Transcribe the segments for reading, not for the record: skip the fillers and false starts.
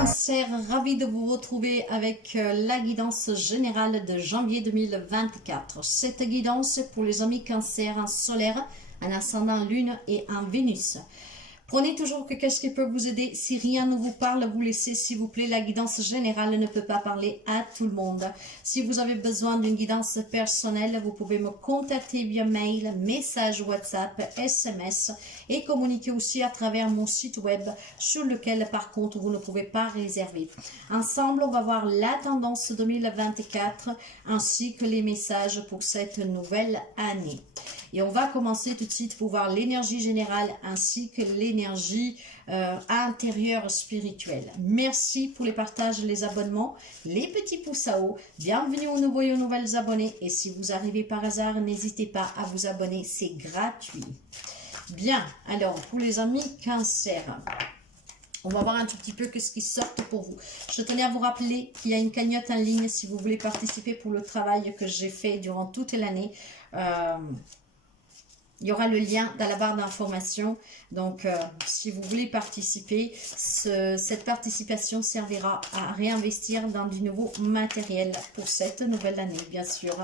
Cancer, ravi de vous retrouver avec la guidance générale de janvier 2024. Cette guidance est pour les amis Cancer en solaire, en ascendant Lune et en Vénus. Prenez toujours que qu'est-ce qui peut vous aider. Si rien ne vous parle, vous laissez s'il vous plaît. La guidance générale ne peut pas parler à tout le monde. Si vous avez besoin d'une guidance personnelle, vous pouvez me contacter via mail, message WhatsApp, SMS et communiquer aussi à travers mon site web sur lequel par contre vous ne pouvez pas réserver. Ensemble, on va voir la tendance 2024 ainsi que les messages pour cette nouvelle année. Et on va commencer tout de suite pour voir l'énergie générale ainsi que l'énergie intérieure spirituelle. Merci pour les partages, les abonnements, les petits pouces à haut. Bienvenue aux nouveaux et aux nouvelles abonnés. Et si vous arrivez par hasard, n'hésitez pas à vous abonner, c'est gratuit. Bien, alors pour les amis Cancer, on va voir un tout petit peu ce qui sort pour vous. Je tenais à vous rappeler qu'il y a une cagnotte en ligne si vous voulez participer pour le travail que j'ai fait durant toute l'année. Il y aura le lien dans la barre d'information. Donc, si vous voulez participer, cette participation servira à réinvestir dans du nouveau matériel pour cette nouvelle année, bien sûr.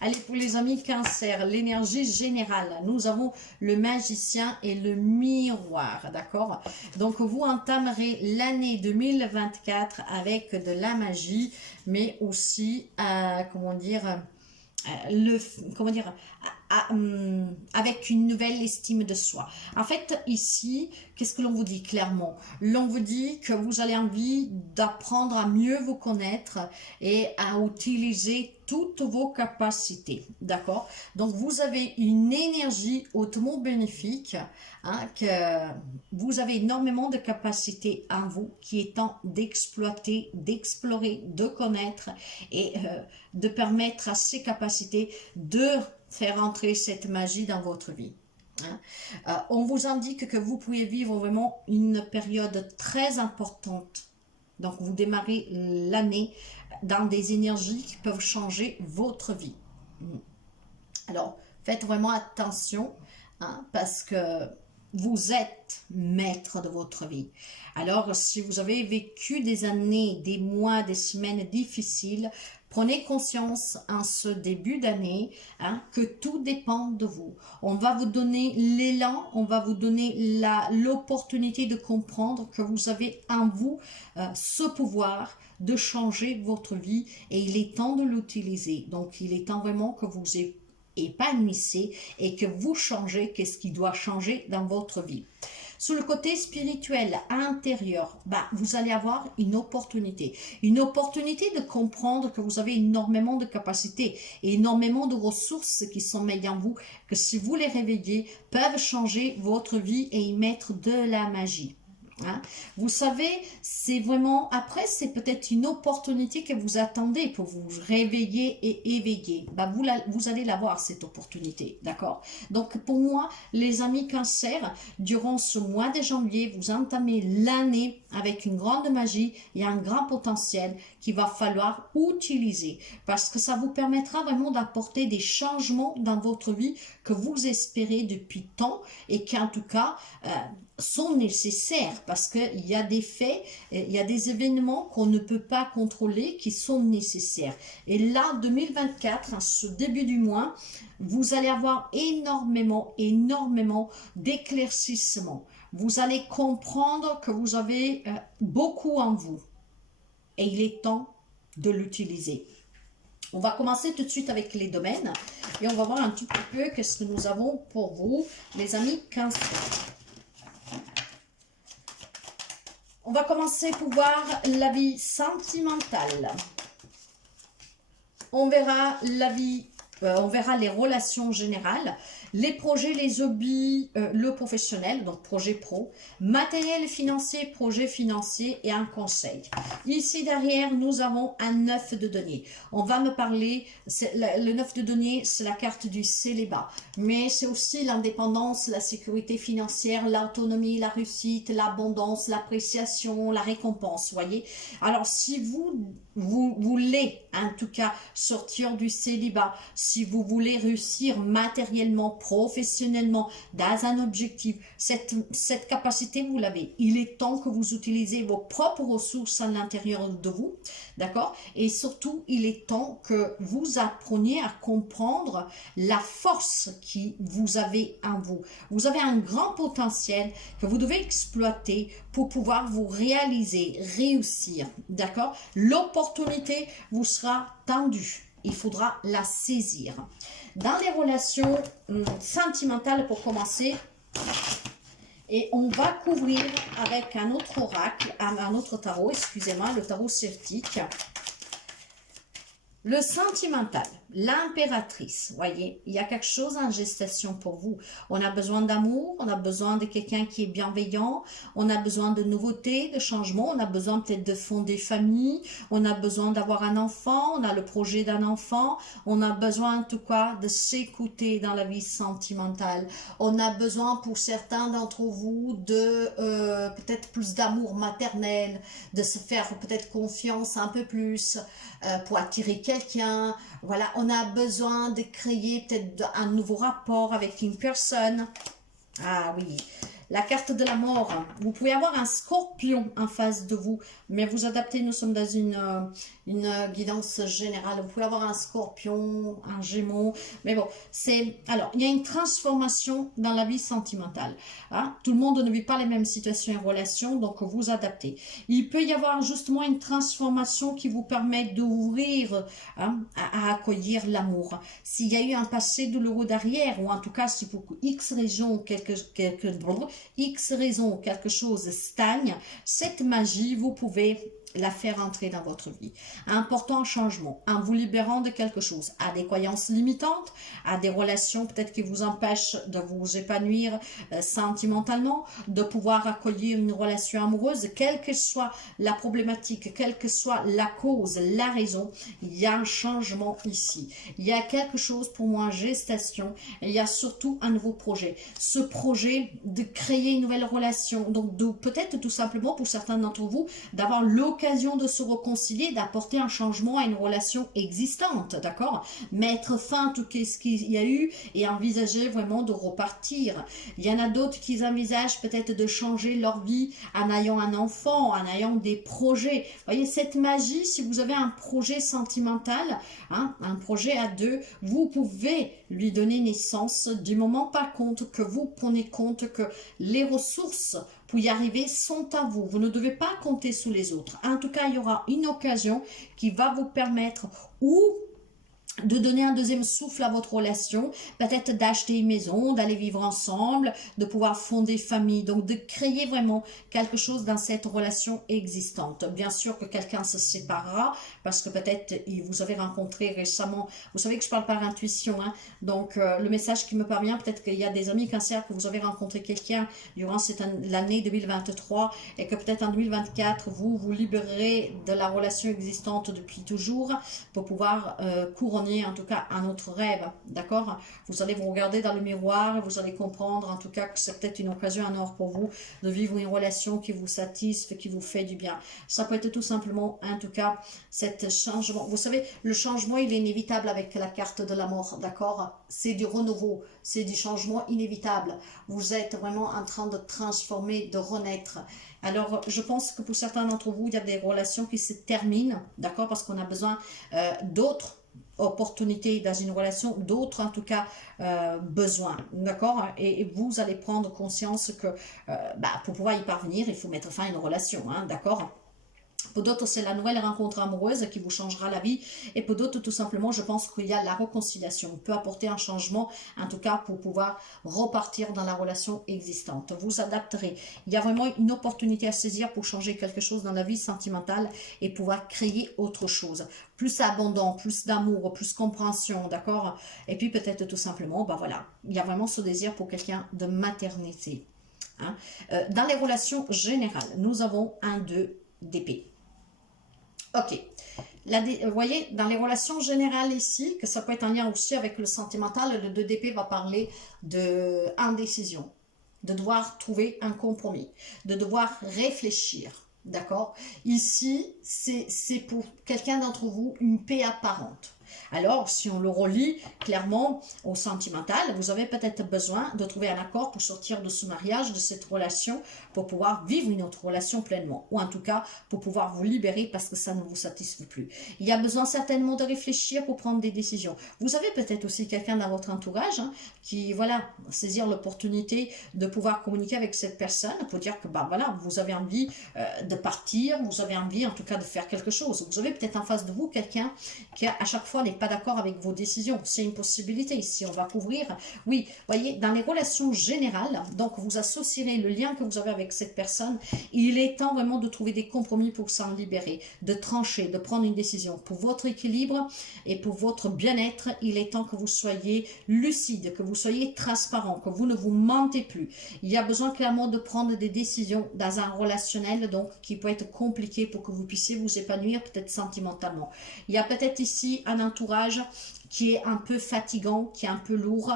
Allez, pour les amis Cancer, l'énergie générale. Nous avons le magicien et le miroir, d'accord? Donc, vous entamerez l'année 2024 avec de la magie, mais aussi, avec une nouvelle estime de soi. En fait, ici, qu'est-ce que l'on vous dit clairement? L'on vous dit que vous avez envie d'apprendre à mieux vous connaître et à utiliser toutes vos capacités, d'accord? Donc, vous avez une énergie hautement bénéfique, que vous avez énormément de capacités en vous qui est temps d'exploiter, d'explorer, de connaître et de permettre à ces capacités de faire entrer cette magie dans votre vie. On vous indique que vous pouvez vivre vraiment une période très importante. Donc, vous démarrez l'année dans des énergies qui peuvent changer votre vie. Alors, faites vraiment attention parce que vous êtes maître de votre vie. Alors, si vous avez vécu des années, des mois, des semaines difficiles, prenez conscience en ce début d'année que tout dépend de vous. On va vous donner l'élan, on va vous donner l'opportunité de comprendre que vous avez en vous ce pouvoir de changer votre vie et il est temps de l'utiliser. Donc, il est temps vraiment que vous épanouissez et que vous changez qu'est-ce qui doit changer dans votre vie. Sur le côté spirituel intérieur, vous allez avoir une opportunité de comprendre que vous avez énormément de capacités et énormément de ressources qui sommeillent en vous, que si vous les réveillez, peuvent changer votre vie et y mettre de la magie. Vous savez, c'est vraiment, après c'est peut-être une opportunité que vous attendez pour vous réveiller et éveiller. Vous allez l'avoir cette opportunité, d'accord? Donc pour moi, les amis Cancer, durant ce mois de janvier, vous entamez l'année avec une grande magie et un grand potentiel qu'il va falloir utiliser parce que ça vous permettra vraiment d'apporter des changements dans votre vie que vous espérez depuis tant et qui en tout cas sont nécessaires parce qu'il y a des faits, il y a des événements qu'on ne peut pas contrôler qui sont nécessaires. Et là, 2024, en ce début du mois, vous allez avoir énormément d'éclaircissements. Vous allez comprendre que vous avez beaucoup en vous et il est temps de l'utiliser. On va commencer tout de suite avec les domaines et on va voir un tout petit peu qu'est-ce que nous avons pour vous, les amis Cancer. On va commencer pour voir la vie sentimentale. On verra la vie, on verra les relations générales, les projets, les hobbies, le professionnel, donc projet pro, matériel financier, projet financier et un conseil. Ici derrière, nous avons un 9 de denier. On va me parler, le 9 de denier, c'est la carte du célibat, mais c'est aussi l'indépendance, la sécurité financière, l'autonomie, la réussite, l'abondance, l'appréciation, la récompense, voyez. Alors, si vous voulez, en tout cas, sortir du célibat, si vous voulez réussir matériellement, professionnellement, dans un objectif. Cette capacité, vous l'avez. Il est temps que vous utilisez vos propres ressources à l'intérieur de vous, d'accord? Et surtout, il est temps que vous appreniez à comprendre la force qui vous avez en vous. Vous avez un grand potentiel que vous devez exploiter pour pouvoir vous réaliser, réussir, d'accord? L'opportunité vous sera tendue. Il faudra la saisir. Dans les relations sentimentales, pour commencer, et on va couvrir avec un autre oracle, un autre tarot, excusez-moi, le tarot celtique. Le sentimental, l'impératrice, voyez, il y a quelque chose en gestation pour vous. On a besoin d'amour, on a besoin de quelqu'un qui est bienveillant, on a besoin de nouveautés, de changements, on a besoin peut-être de fonder famille, on a besoin d'avoir un enfant, on a le projet d'un enfant, on a besoin en tout cas de s'écouter dans la vie sentimentale. On a besoin pour certains d'entre vous de peut-être plus d'amour maternel, de se faire peut-être confiance un peu plus pour attirer quelqu'un. Voilà, on a besoin de créer peut-être un nouveau rapport avec une personne. Ah oui, la carte de la mort. Vous pouvez avoir un scorpion en face de vous, mais vous adaptez, nous sommes dans une guidance générale. Vous pouvez avoir un scorpion, un gémeau, mais bon, alors, il y a une transformation dans la vie sentimentale. Hein? Tout le monde ne vit pas les mêmes situations et relations, donc vous adaptez. Il peut y avoir justement une transformation qui vous permet d'ouvrir à accueillir l'amour. S'il y a eu un passé douloureux derrière, ou en tout cas, si pour X raison, quelque chose stagne, cette magie, vous pouvez la faire entrer dans votre vie. Important changement, en vous libérant de quelque chose, à des croyances limitantes, à des relations peut-être qui vous empêchent de vous épanouir sentimentalement, de pouvoir accueillir une relation amoureuse, quelle que soit la problématique, quelle que soit la cause, la raison, il y a un changement ici. Il y a quelque chose pour moi en gestation, et il y a surtout un nouveau projet. Ce projet de créer une nouvelle relation, donc peut-être tout simplement pour certains d'entre vous, d'avoir l'occasion de se réconcilier, d'apporter un changement à une relation existante, d'accord? Mettre fin à tout ce qu'il y a eu et envisager vraiment de repartir. Il y en a d'autres qui envisagent peut-être de changer leur vie en ayant un enfant, en ayant des projets. Vous voyez, cette magie, si vous avez un projet sentimental, un projet à deux, vous pouvez lui donner naissance du moment par contre que vous prenez compte que les ressources pour y arriver sont à vous. Vous ne devez pas compter sur les autres. En tout cas, il y aura une occasion qui va vous permettre ou de donner un deuxième souffle à votre relation, peut-être d'acheter une maison, d'aller vivre ensemble, de pouvoir fonder famille, donc de créer vraiment quelque chose dans cette relation existante. Bien sûr que quelqu'un se séparera, parce que peut-être vous avez rencontré récemment, vous savez que je parle par intuition, donc le message qui me parvient, peut-être qu'il y a des amis cancers que vous avez rencontré quelqu'un durant l'année 2023, et que peut-être en 2024, vous vous libérerez de la relation existante depuis toujours, pour pouvoir couronner en tout cas un autre rêve, d'accord? Vous allez vous regarder dans le miroir et vous allez comprendre en tout cas que c'est peut-être une occasion en or pour vous de vivre une relation qui vous satisfait, qui vous fait du bien. Ça peut être tout simplement en tout cas cet changement. Vous savez, le changement il est inévitable avec la carte de la mort, d'accord? C'est du renouveau, c'est du changement inévitable. Vous êtes vraiment en train de transformer, de renaître. Alors, je pense que pour certains d'entre vous, il y a des relations qui se terminent, d'accord? Parce qu'on a besoin d'autres opportunités dans une relation, d'autres en tout cas besoins, d'accord? Et vous allez prendre conscience que pour pouvoir y parvenir, il faut mettre fin à une relation, d'accord? Pour d'autres, c'est la nouvelle rencontre amoureuse qui vous changera la vie. Et pour d'autres, tout simplement, je pense qu'il y a la réconciliation. On peut apporter un changement, en tout cas, pour pouvoir repartir dans la relation existante. Vous adapterez. Il y a vraiment une opportunité à saisir pour changer quelque chose dans la vie sentimentale et pouvoir créer autre chose. Plus abondant, plus d'amour, plus compréhension, d'accord? Et puis peut-être tout simplement, voilà, il y a vraiment ce désir pour quelqu'un de maternité. Dans les relations générales, nous avons un 2 d'épée. Ok, vous voyez, dans les relations générales ici, que ça peut être en lien aussi avec le sentimental, le 2 d'épée va parler d'indécision, de devoir trouver un compromis, de devoir réfléchir, d'accord? Ici, c'est pour quelqu'un d'entre vous une paix apparente. Alors, si on le relie clairement au sentimental, vous avez peut-être besoin de trouver un accord pour sortir de ce mariage, de cette relation, pour pouvoir vivre une autre relation pleinement. Ou en tout cas, pour pouvoir vous libérer parce que ça ne vous satisfait plus. Il y a besoin certainement de réfléchir pour prendre des décisions. Vous avez peut-être aussi quelqu'un dans votre entourage qui, voilà, saisir l'opportunité de pouvoir communiquer avec cette personne pour dire que, bah voilà, vous avez envie de partir, vous avez envie en tout cas de faire quelque chose. Vous avez peut-être en face de vous quelqu'un qui à chaque fois n'est pas d'accord avec vos décisions. C'est une possibilité ici, on va couvrir. Oui, voyez, dans les relations générales, donc vous associerez le lien que vous avez avec cette personne, il est temps vraiment de trouver des compromis pour s'en libérer, de trancher, de prendre une décision. Pour votre équilibre et pour votre bien-être, il est temps que vous soyez lucide, que vous soyez transparent, que vous ne vous mentez plus. Il y a besoin clairement de prendre des décisions dans un relationnel donc qui peut être compliqué pour que vous puissiez vous épanouir peut-être sentimentalement. Il y a peut-être ici un entourage qui est un peu fatigant, qui est un peu lourd,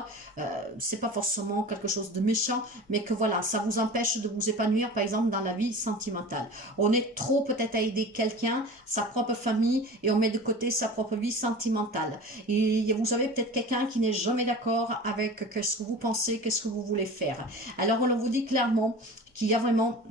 c'est pas forcément quelque chose de méchant, mais que voilà, ça vous empêche de vous épanouir par exemple dans la vie sentimentale. On est trop peut-être à aider quelqu'un, sa propre famille, et on met de côté sa propre vie sentimentale. Et vous avez peut-être quelqu'un qui n'est jamais d'accord avec ce que vous pensez, qu'est-ce que vous voulez faire. Alors on vous dit clairement qu'il y a vraiment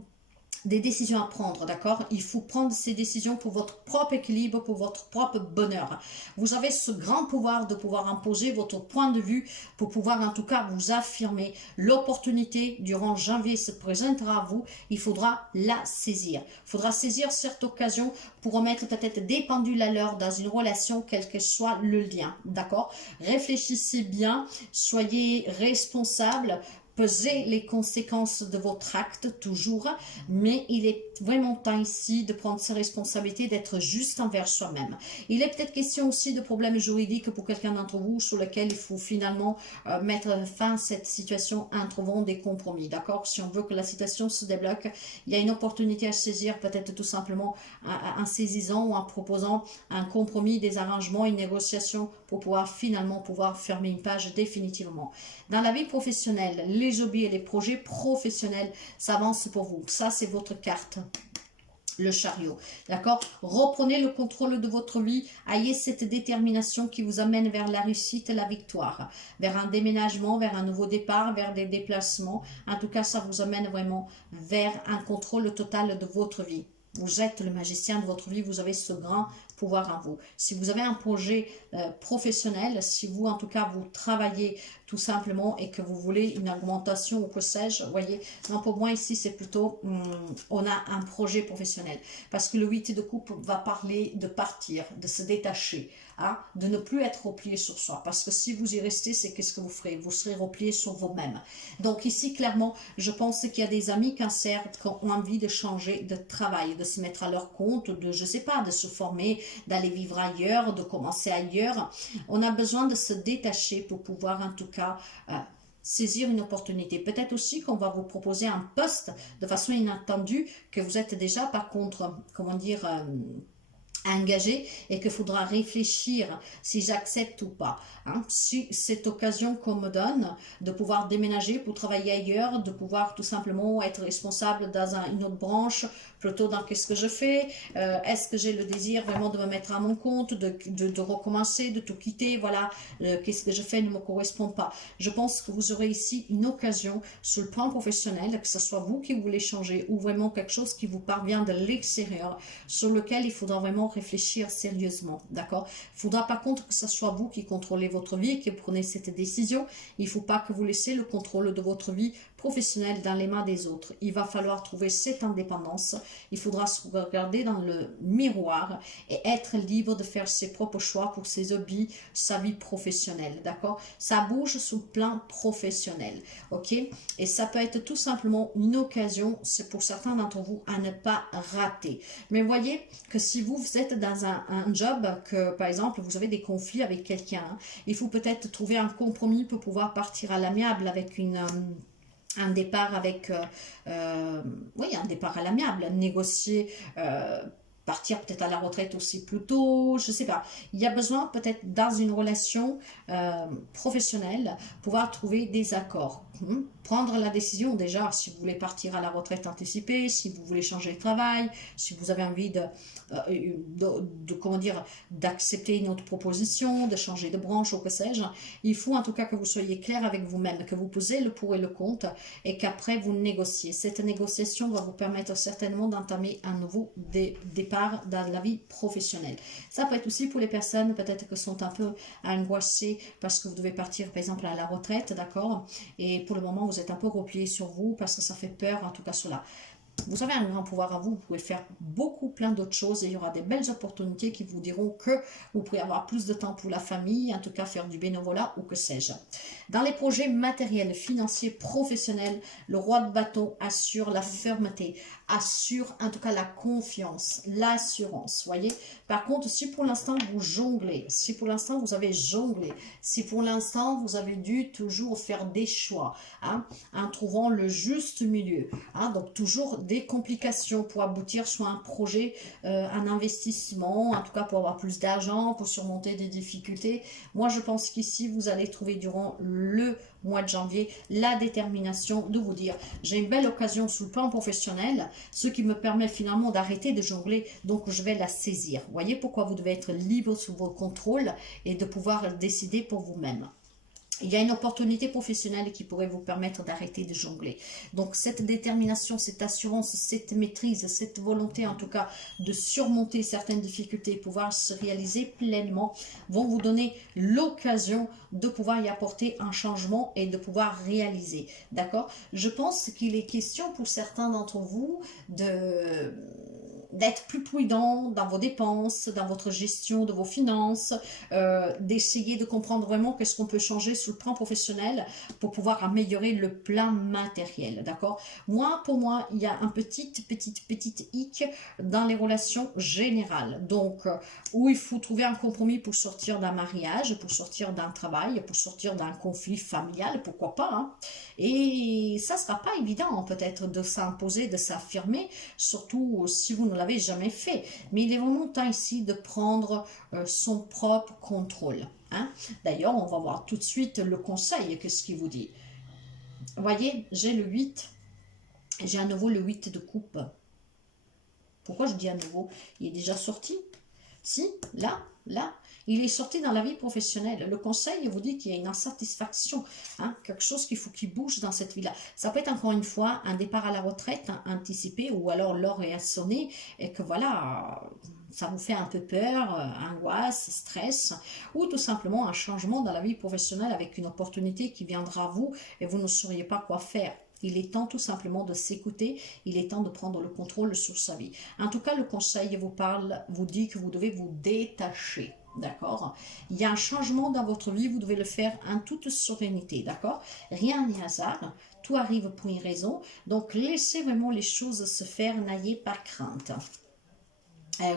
des décisions à prendre, d'accord? Il faut prendre ces décisions pour votre propre équilibre, pour votre propre bonheur. Vous avez ce grand pouvoir de pouvoir imposer votre point de vue pour pouvoir en tout cas vous affirmer. L'opportunité durant janvier se présentera à vous, il faudra la saisir. Il faudra saisir cette occasion pour remettre peut-être des pendules à l'heure dans une relation, quel que soit le lien, d'accord? Réfléchissez bien, soyez responsable. Pesez les conséquences de votre acte toujours, mais il est vraiment temps ici de prendre ses responsabilités, d'être juste envers soi-même. Il est peut-être question aussi de problèmes juridiques pour quelqu'un d'entre vous sur lequel il faut finalement mettre fin à cette situation en trouvant des compromis, d'accord? Si on veut que la situation se débloque, il y a une opportunité à saisir, peut-être tout simplement en saisissant ou en proposant un compromis, des arrangements, une négociation pour pouvoir finalement fermer une page définitivement. Dans la vie professionnelle, les hobbies et les projets professionnels s'avancent pour vous. Ça, c'est votre carte. Le chariot, d'accord? Reprenez le contrôle de votre vie, ayez cette détermination qui vous amène vers la réussite et la victoire, vers un déménagement, vers un nouveau départ, vers des déplacements. En tout cas, ça vous amène vraiment vers un contrôle total de votre vie. Vous êtes le magicien de votre vie, vous avez ce grand pouvoir en vous. Si vous avez un projet professionnel, si vous en tout cas vous travaillez tout simplement et que vous voulez une augmentation ou que sais-je, voyez, non, pour moi ici c'est plutôt on a un projet professionnel parce que le 8 de coupe va parler de partir, de se détacher, hein, de ne plus être replié sur soi, parce que si vous y restez, c'est qu'est-ce que vous ferez? Vous serez replié sur vous-même. Donc ici clairement, je pense qu'il y a des amis cancers qui ont envie de changer de travail, de se mettre à leur compte, de je sais pas, de se former, d'aller vivre ailleurs, de commencer ailleurs. On a besoin de se détacher pour pouvoir en tout cas saisir une opportunité. Peut-être aussi qu'on va vous proposer un poste de façon inattendue que vous êtes déjà par contre, comment dire, engagé et qu'il faudra réfléchir si j'accepte ou pas. Hein. Si cette occasion qu'on me donne de pouvoir déménager pour travailler ailleurs, de pouvoir tout simplement être responsable dans une autre branche, plutôt dans qu'est-ce que je fais, est-ce que j'ai le désir vraiment de me mettre à mon compte, de recommencer, de tout quitter, voilà, qu'est-ce que je fais ne me correspond pas. Je pense que vous aurez ici une occasion sur le plan professionnel, que ce soit vous qui voulez changer ou vraiment quelque chose qui vous parvient de l'extérieur, sur lequel il faudra vraiment réfléchir sérieusement, d'accord? Il faudra par contre que ce soit vous qui contrôlez votre vie et qui prenez cette décision. Il ne faut pas que vous laissiez le contrôle de votre vie professionnelle dans les mains des autres. Il va falloir trouver cette indépendance. Il faudra se regarder dans le miroir et être libre de faire ses propres choix pour ses hobbies, sa vie professionnelle, d'accord? Ça bouge sous le plan professionnel, ok? Et ça peut être tout simplement une occasion, c'est pour certains d'entre vous, à ne pas rater. Mais voyez que si vous êtes dans un job, que par exemple vous avez des conflits avec quelqu'un, il faut peut-être trouver un compromis pour pouvoir partir à l'amiable avec un départ avec, oui, un départ à l'amiable, négocier partir peut-être à la retraite aussi plus tôt, je sais pas. Il y a besoin peut-être dans une relation professionnelle, pouvoir trouver des accords. Prendre la décision déjà, si vous voulez partir à la retraite anticipée, si vous voulez changer de travail, si vous avez envie comment dire, d'accepter une autre proposition, de changer de branche ou que sais-je. Il faut en tout cas que vous soyez clair avec vous-même, que vous posez le pour et le contre et qu'après vous négociez. Cette négociation va vous permettre certainement d'entamer un nouveau départ dans la vie professionnelle. Ça peut être aussi pour les personnes peut-être que sont un peu angoissées parce que vous devez partir par exemple à la retraite, d'accord? Et pour le moment vous êtes un peu replié sur vous parce que ça fait peur, en tout cas cela. Vous avez un grand pouvoir à vous, vous pouvez faire plein d'autres choses et il y aura des belles opportunités qui vous diront que vous pouvez avoir plus de temps pour la famille, en tout cas faire du bénévolat ou que sais-je. Dans les projets matériels, financiers, professionnels, le roi de bâton assure la fermeté, assure en tout cas la confiance, l'assurance, voyez. Par contre, si pour l'instant vous jonglez, si pour l'instant vous avez jonglé, si pour l'instant vous avez dû toujours faire des choix, en trouvant le juste milieu, donc toujours des complications pour aboutir soit un projet, un investissement, en tout cas pour avoir plus d'argent, pour surmonter des difficultés. Moi, je pense qu'ici, vous allez trouver durant le mois de janvier la détermination de vous dire j'ai une belle occasion sous le plan professionnel, ce qui me permet finalement d'arrêter de jongler, donc je vais la saisir. Voyez pourquoi vous devez être libre sous vos contrôles et de pouvoir décider pour vous-même. Il y a une opportunité professionnelle qui pourrait vous permettre d'arrêter de jongler. Donc cette détermination, cette assurance, cette maîtrise, cette volonté en tout cas de surmonter certaines difficultés, pouvoir se réaliser pleinement, vont vous donner l'occasion de pouvoir y apporter un changement et de pouvoir réaliser. D'accord? Je pense qu'il est question pour certains d'entre vous d'être plus prudent dans vos dépenses, dans votre gestion de vos finances, d'essayer de comprendre vraiment qu'est-ce qu'on peut changer sur le plan professionnel pour pouvoir améliorer le plan matériel, d'accord? Pour moi, il y a un petit hic dans les relations générales, donc où il faut trouver un compromis pour sortir d'un mariage, pour sortir d'un travail, pour sortir d'un conflit familial, pourquoi pas, Et ça sera pas évident peut-être de s'imposer, de s'affirmer, surtout si vous ne l'avez jamais fait. Mais il est vraiment temps ici de prendre son propre contrôle. D'ailleurs, on va voir tout de suite le conseil, qu'est-ce qu'il vous dit. Vous voyez, j'ai le 8, j'ai à nouveau le 8 de coupe. Pourquoi je dis à nouveau? Il est déjà sorti. Si, là, il est sorti dans la vie professionnelle. Le conseil vous dit qu'il y a une insatisfaction, quelque chose qu'il faut qu'il bouge dans cette vie-là. Ça peut être encore une fois un départ à la retraite anticipé ou alors l'heure est à sonner et que voilà, ça vous fait un peu peur, angoisse, stress ou tout simplement un changement dans la vie professionnelle avec une opportunité qui viendra à vous et vous ne sauriez pas quoi faire. Il est temps tout simplement de s'écouter, il est temps de prendre le contrôle sur sa vie. En tout cas, le conseil vous dit que vous devez vous détacher, d'accord? Il y a un changement dans votre vie, vous devez le faire en toute sérénité, d'accord? Rien n'est hasard, tout arrive pour une raison, donc laissez vraiment les choses se faire, n'ayez pas crainte.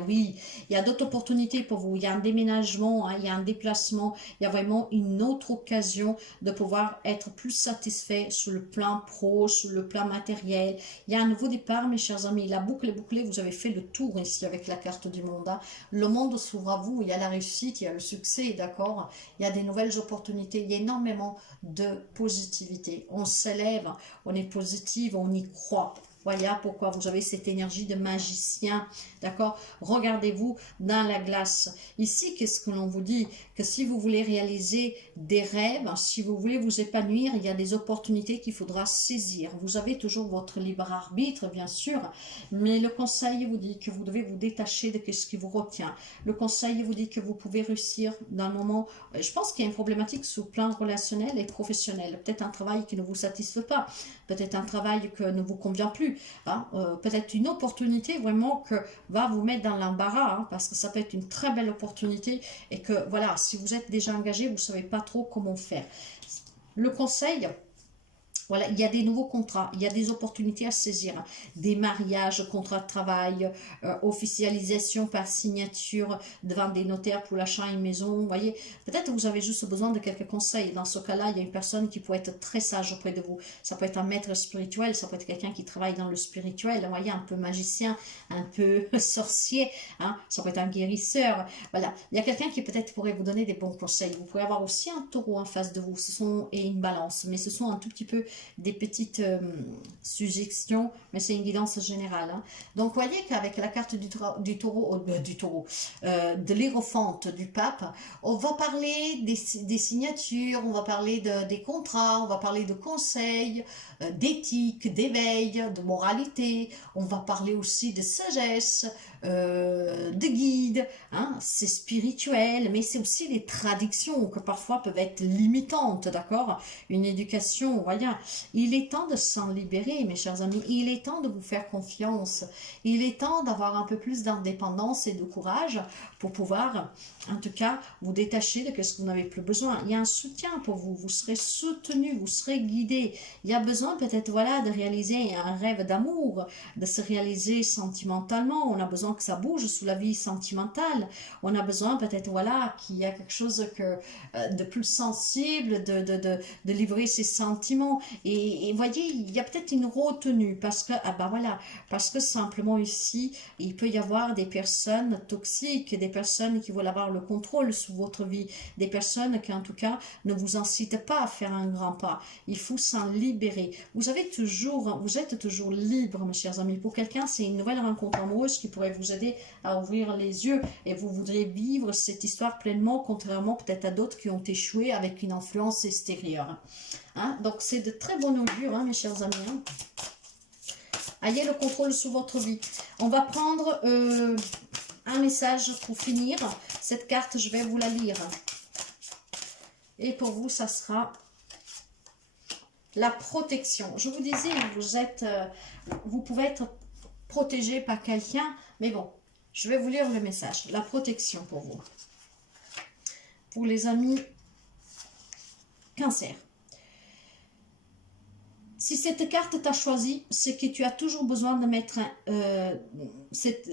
Oui, il y a d'autres opportunités pour vous. Il y a un déménagement, il y a un déplacement. Il y a vraiment une autre occasion de pouvoir être plus satisfait sur le plan pro, sur le plan matériel. Il y a un nouveau départ, mes chers amis. La boucle est bouclée. Vous avez fait le tour ici avec la carte du monde. Le monde s'ouvre à vous. Il y a la réussite, il y a le succès, d'accord? Il y a des nouvelles opportunités. Il y a énormément de positivité. On s'élève, on est positive, on y croit. Voilà pourquoi vous avez cette énergie de magicien, d'accord? Regardez-vous dans la glace. Ici, qu'est-ce que l'on vous dit? Que si vous voulez réaliser des rêves, si vous voulez vous épanouir, il y a des opportunités qu'il faudra saisir. Vous avez toujours votre libre arbitre, bien sûr, mais le conseil vous dit que vous devez vous détacher de ce qui vous retient. Le conseil vous dit que vous pouvez réussir dans le moment. Je pense qu'il y a une problématique sur le plan relationnel et professionnel. Peut-être un travail qui ne vous satisfait pas, peut-être un travail qui ne vous convient plus. Peut-être une opportunité vraiment que va vous mettre dans l'embarras, parce que ça peut être une très belle opportunité et que voilà, si vous êtes déjà engagé, vous ne savez pas trop comment faire. Le conseil Voilà, il y a des nouveaux contrats, il y a des opportunités à saisir, hein. Des mariages, contrats de travail, officialisation par signature devant des notaires pour l'achat d'une maison. Vous voyez, peut-être que vous avez juste besoin de quelques conseils. Dans ce cas-là, il y a une personne qui peut être très sage auprès de vous. Ça peut être un maître spirituel, ça peut être quelqu'un qui travaille dans le spirituel, vous voyez, un peu magicien, un peu sorcier, hein. Ça peut être un guérisseur. Voilà, il y a quelqu'un qui peut-être pourrait vous donner des bons conseils. Vous pouvez avoir aussi un taureau en face de vous, et une balance, mais ce sont un tout petit peu des petites suggestions, mais c'est une guidance générale, hein. Donc, vous voyez qu'avec la carte de l'Hiérophante du pape, on va parler des signatures, on va parler des contrats, on va parler de conseils, d'éthique, d'éveil, de moralité, on va parler aussi de sagesse, de guide, hein. C'est spirituel, mais c'est aussi des traductions que parfois peuvent être limitantes, d'accord? Une éducation, voyez, il est temps de s'en libérer, mes chers amis, il est temps de vous faire confiance, il est temps d'avoir un peu plus d'indépendance et de courage pour pouvoir, en tout cas, vous détacher de ce que vous n'avez plus besoin. Il y a un soutien pour vous, vous serez soutenu, vous serez guidé. Il y a besoin peut-être, voilà, de réaliser un rêve d'amour, de se réaliser sentimentalement. On a besoin que ça bouge sous la vie sentimentale. On a besoin peut-être, voilà, qu'il y a quelque chose de plus sensible, de livrer ses sentiments. Et voyez, il y a peut-être une retenue parce que, ah ben voilà, parce que simplement ici, il peut y avoir des personnes toxiques, des personnes qui veulent avoir le contrôle sur votre vie, des personnes qui en tout cas ne vous incitent pas à faire un grand pas. Il faut s'en libérer. Vous êtes toujours libre, mes chers amis. Pour quelqu'un, c'est une nouvelle rencontre amoureuse qui pourrait vous aider à ouvrir les yeux et vous voudrez vivre cette histoire pleinement, contrairement peut-être à d'autres qui ont échoué avec une influence extérieure. Hein? Donc, c'est de très bon augure, hein, mes chers amis. Hein? Ayez le contrôle sur votre vie. On va prendre un message pour finir. Cette carte, je vais vous la lire. Et pour vous, ça sera la protection. Je vous disais, vous pouvez être protégé par quelqu'un, mais bon, je vais vous lire le message. La protection pour vous. Pour les amis Cancer. Si cette carte t'a choisi, c'est que tu as toujours besoin de mettre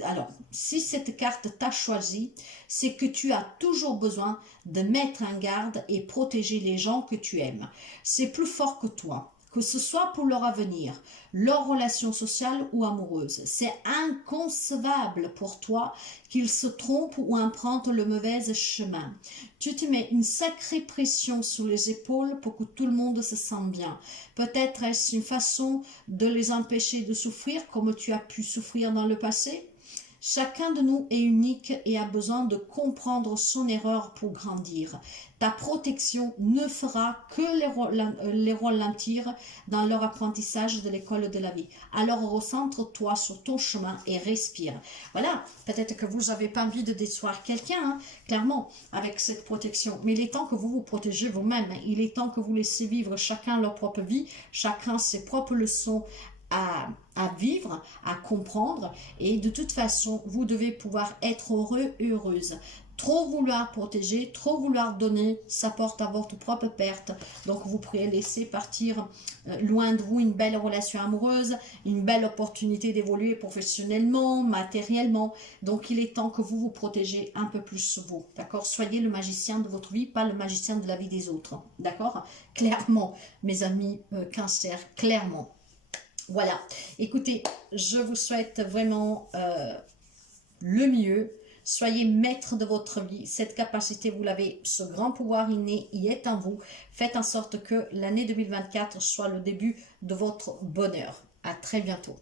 alors, si cette carte t'a choisi, c'est que tu as toujours besoin de mettre en garde et protéger les gens que tu aimes. C'est plus fort que toi. Que ce soit pour leur avenir, leur relation sociale ou amoureuse. C'est inconcevable pour toi qu'ils se trompent ou empruntent le mauvais chemin. Tu te mets une sacrée pression sur les épaules pour que tout le monde se sente bien. Peut-être est-ce une façon de les empêcher de souffrir comme tu as pu souffrir dans le passé? Chacun de nous est unique et a besoin de comprendre son erreur pour grandir. Ta protection ne fera que les ralentir dans leur apprentissage de l'école de la vie. Alors recentre-toi sur ton chemin et respire. Voilà, peut-être que vous n'avez pas envie de décevoir quelqu'un, hein, clairement, avec cette protection. Mais il est temps que vous vous protégez vous-même. Il est temps que vous laissez vivre chacun leur propre vie, chacun ses propres leçons à vivre, à comprendre, et de toute façon, vous devez pouvoir être heureux et heureuse. Trop vouloir protéger, trop vouloir donner, ça porte à votre propre perte. Donc, vous pourrez laisser partir loin de vous une belle relation amoureuse, une belle opportunité d'évoluer professionnellement, matériellement. Donc, il est temps que vous vous protégez un peu plus vous. D'accord? Soyez le magicien de votre vie, pas le magicien de la vie des autres. D'accord? Clairement, mes amis Cancer, clairement. Voilà, écoutez, je vous souhaite vraiment le mieux. Soyez maître de votre vie. Cette capacité, vous l'avez, ce grand pouvoir inné y est en vous. Faites en sorte que l'année 2024 soit le début de votre bonheur. À très bientôt.